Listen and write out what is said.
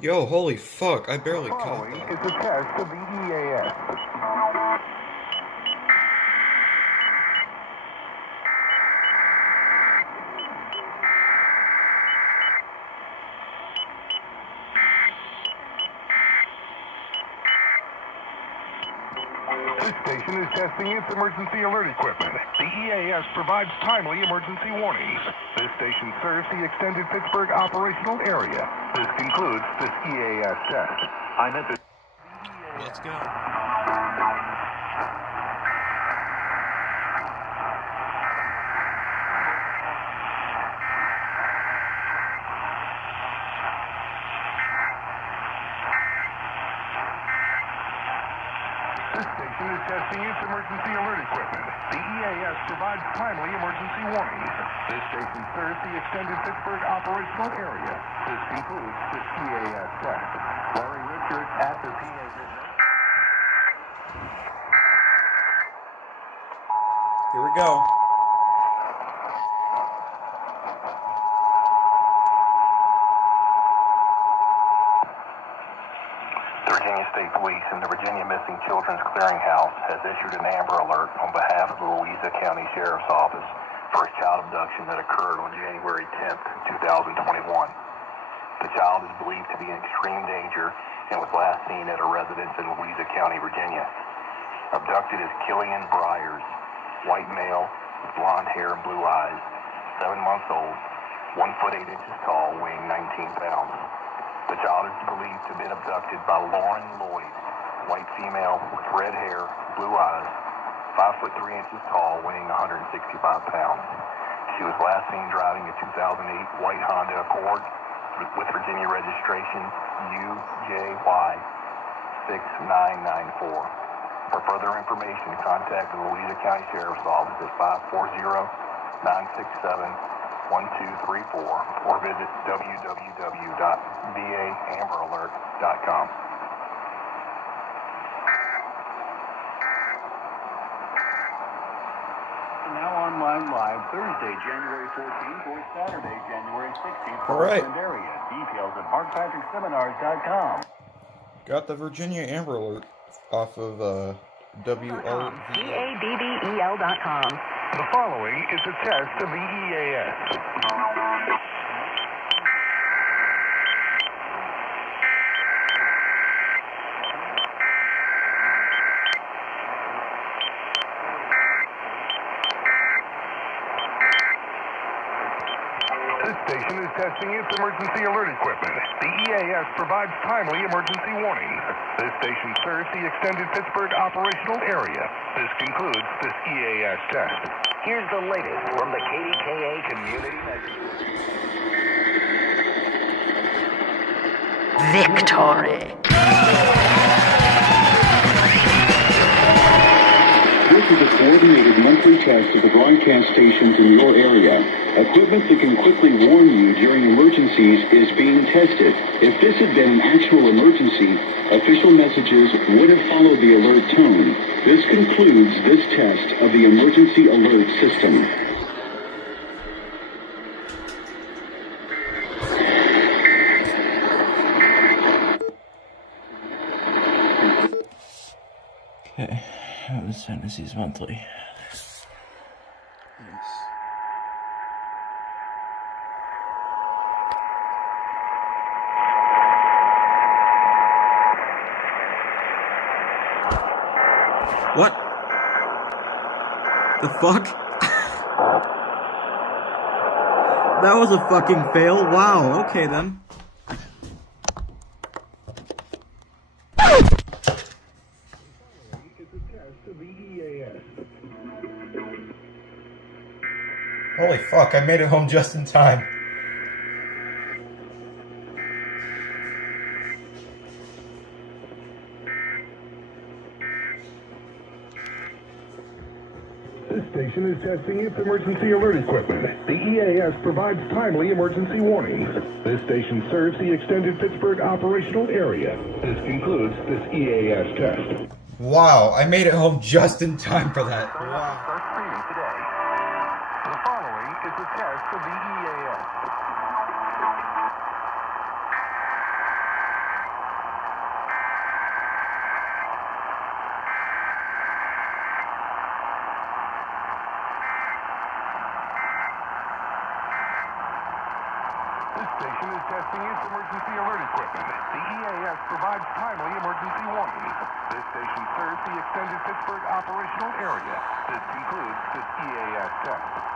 Yo, holy fuck, I barely caught that. It's a test of the EAS. This station is testing its emergency alert equipment. The EAS provides timely emergency warnings. This station serves the extended Pittsburgh operational area. This concludes this EAS test. I'm at the... Let's go. This station is testing its emergency alert equipment. The EAS provides timely emergency warnings. This station serves the extended Pittsburgh operational area. This concludes this EAS test. Larry Richards at the PA. Here we go. The Virginia State Police and the Virginia Missing Children's Clearinghouse has issued an Amber Alert on behalf of the Louisa County Sheriff's Office for a child abduction that occurred on January 10th, 2021. The child is believed to be in extreme danger and was last seen at a residence in Louisa County, Virginia. Abducted is Killian Byers, white male with blonde hair and blue eyes, 7 months old, 1 foot 8 inches tall, weighing 19 pounds. The child is believed to have been abducted by Lauren Lloyd, white female with red hair, blue eyes, 5 foot 3 inches tall, weighing 165 pounds. She was last seen driving a 2008 white Honda Accord with Virginia registration UJY 6994. For further information, contact the Louisa County Sheriff's Office at 540-967-1234 or visit www.vaamberalert.com. Now online live Thursday, January 14th or Saturday, January 16th. All right. Area. Details at markpatrickseminars.com. Got the Virginia Amber Alert off of WRVA. EADDEL.com. The following is a test of the EAS. This station is testing its emergency alert equipment. The EAS provides timely emergency warnings. This station serves the extended Pittsburgh operational area. This concludes this EAS test. Here's the latest from the KDKA community message. Victory. This is a coordinated monthly test of the broadcast stations in your area. Equipment that can quickly warn you during emergencies is being tested. If this had been an actual emergency, official messages would have followed the alert tone. This concludes this test of the emergency alert system. Okay, that was Tennessee's monthly. What? The fuck? That was a fucking fail. Wow, okay then. Holy fuck, I made it home just in time. This station is testing its emergency alert equipment. The EAS provides timely emergency warnings. This station serves the extended Pittsburgh operational area. This concludes this EAS test. Wow, I made it home just in time for that. Wow. Start streaming today. The following is a test of the EAS. This station is testing its emergency alert equipment. The EAS provides timely emergency warnings. This station serves the extended Pittsburgh operational area. This concludes this EAS test.